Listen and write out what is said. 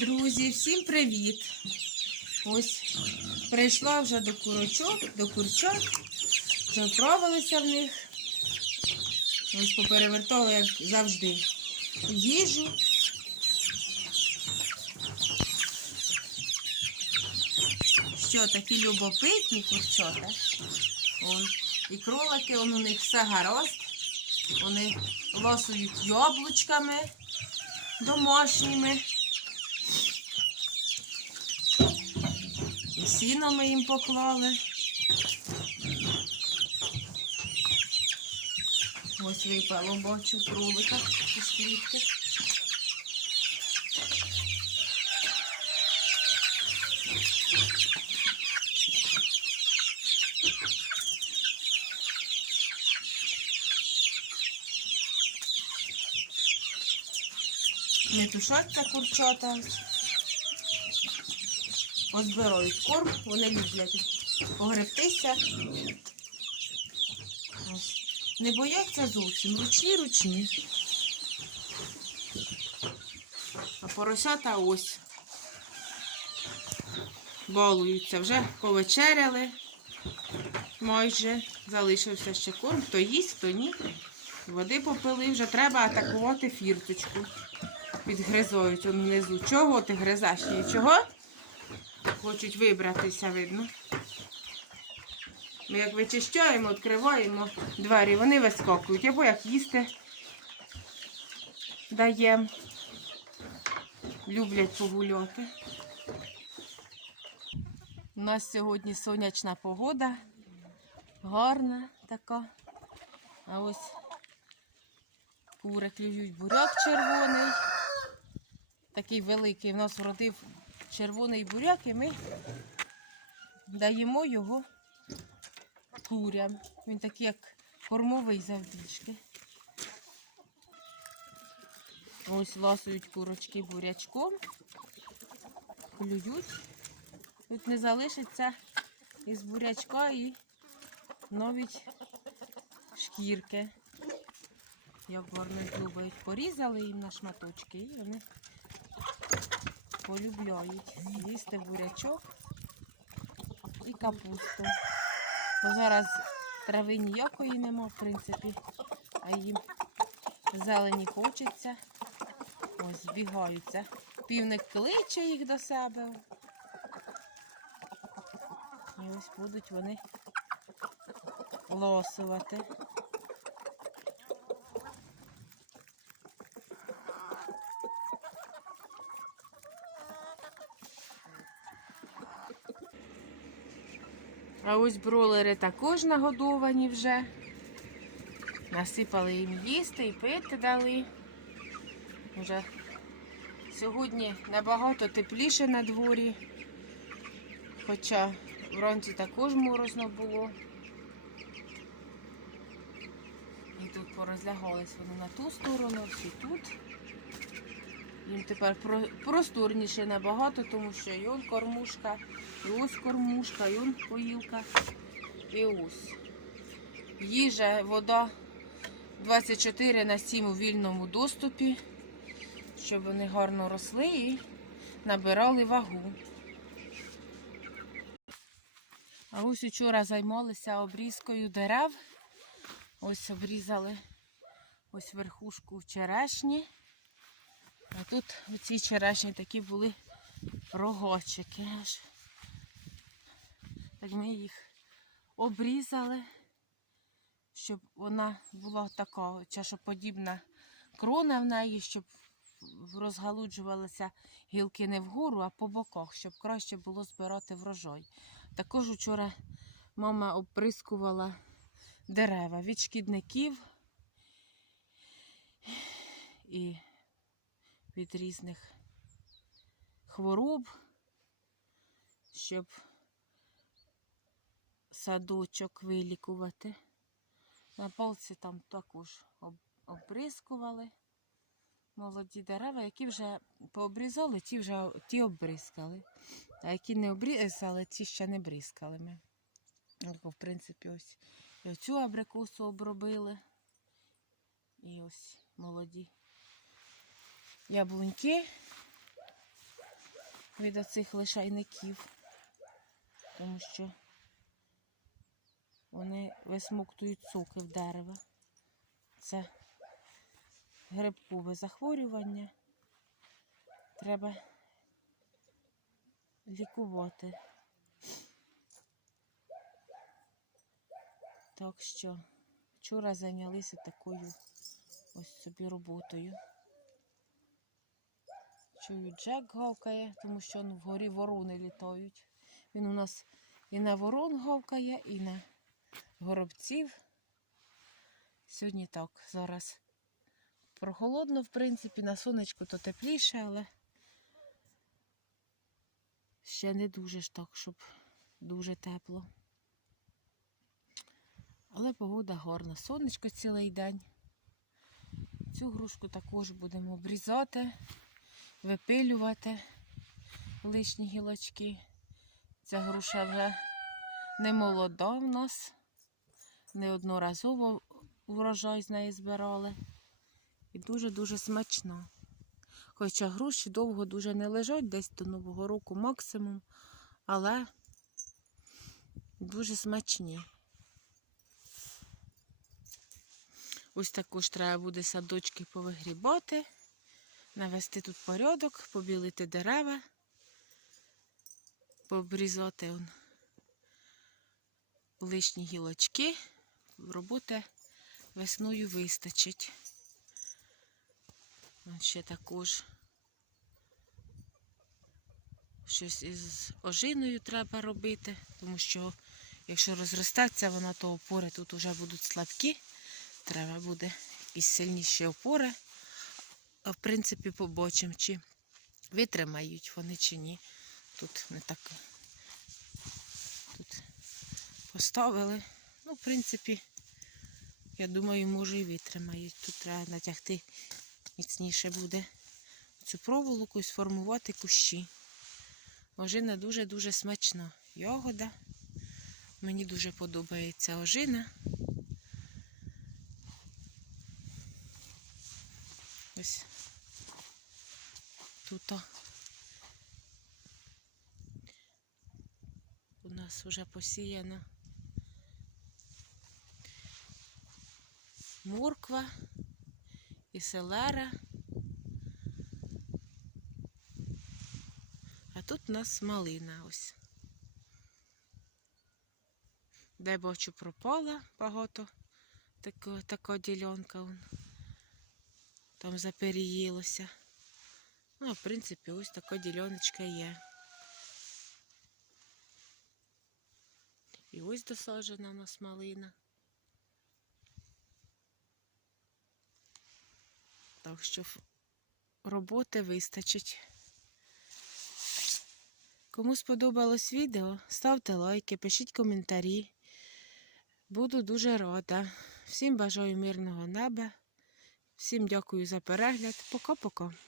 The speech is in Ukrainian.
Друзі, всім привіт! Ось прийшла вже до курочок, до курчат, вже вправилися в них. Ось поперевертали, як завжди, їжу. Що, такі любопитні курчата? Он, і кролики, он у них все гаразд. Вони ласують яблучками домашніми. Сіно ми їм поклали. Ось випало, бачу кролика із клітки. Не тушаться курчата. Озбирають корм, вони люблять погребтися. Не бояться зовсім, ручні ручні. А поросята ось. Балуються, вже повечеряли. Майже залишився ще корм. Хто їсть, хто ні. Води попили, вже треба атакувати фірточку. Підгризають он внизу. Чого ти гризаш? Чого? Хочуть вибратися, видно. Ми як вичищаємо, відкриваємо двері, вони вискакують. Або як їсти даємо. Люблять погуляти. У нас сьогодні сонячна погода. Гарна така. А ось кури клюють буряк червоний. Такий великий. У нас вродив червоний буряк, і ми даємо його курям. Він такий, як кормовий завдічки. Ось ласують курочки бурячком, клюють. Тут не залишиться із бурячка і навіть шкірки. Як гарно любить. Порізали їм на шматочки і вони полюбляють їсти бурячок і капусту. Бо зараз трави ніякої нема, в принципі, а їм зелені хочеться. Ось збігаються. Півник кличе їх до себе. І ось будуть вони лосувати. А ось бролери також нагодовані вже. Насипали їм їсти і пити дали. Вже сьогодні набагато тепліше на дворі, хоча вранці також морозно було. І тут порозлягались вони на ту сторону, всі тут. Їм тепер просторніше набагато, тому що і он кормушка, і ось кормушка, і он поїлка, і ось. Їжа, вода 24 на 7 у вільному доступі, щоб вони гарно росли і набирали вагу. А ось вчора займалися обрізкою дерев. Ось обрізали ось верхушку черешні. А тут оці черешні такі були рогочики. Так ми їх обрізали, щоб вона була така чашоподібна крона в неї, щоб розгалуджувалися гілки не вгору, а по боках, щоб краще було збирати врожай. Також вчора мама обприскувала дерева від шкідників і від різних хвороб, щоб садочок вилікувати. На палці там також об- обрискували молоді дерева, які вже пообрізали, ті вже ті обрискали. А які не обрізали, ті ще не бризкали ми. В принципі, ось і оцю абрикосу обробили. І ось молоді яблуньки. від оцих лишайників, тому що вони висмоктують соки в дерева. Це грибкове захворювання. Треба лікувати. Так що вчора зайнялися такою ось собі роботою. Чую, Джек гавкає, тому що ну, вгорі ворони літають. Він у нас і на ворон гавкає, і на горобців. Сьогодні так, зараз прохолодно, в принципі, на сонечку то тепліше, але ще не дуже ж так, щоб дуже тепло. Але погода гарна. Сонечко цілий день. Цю грушку також будемо обрізати, випилювати лишні гілочки. Ця груша вже не молода в нас. Неодноразово урожай з неї збирали. І дуже-дуже смачна. Хоча груші довго дуже не лежать, десь до Нового року максимум, але дуже смачні. Ось також треба буде садочки повигрібати, навести тут порядок, побілити дерева, пообрізати лишні гілочки. Роботи весною вистачить. Ще також щось із ожиною треба робити, тому що якщо розростеться вона, то опори тут вже будуть слабкі. Треба буде якісь сильніші опори. В принципі, побачимо, чи витримають вони чи ні. Тут не так тут поставили. Ну, в принципі, я думаю, може і витримають. Тут треба натягти міцніше буде цю проволоку і сформувати кущі. Ожина дуже-дуже смачна. Ягода. Мені дуже подобається ожина. Ось тут у нас вже посіяна морква і селера. А тут у нас малина ось. Де бачу пропала багато така, така ділянка. Там заперіїлося. Ну, в принципі, ось така діляночка є. І ось досаджена у нас малина. Так що роботи вистачить. Кому сподобалось відео, ставте лайки, пишіть коментарі. Буду дуже рада. Всім бажаю мирного неба. Всім дякую за перегляд. Пока-пока.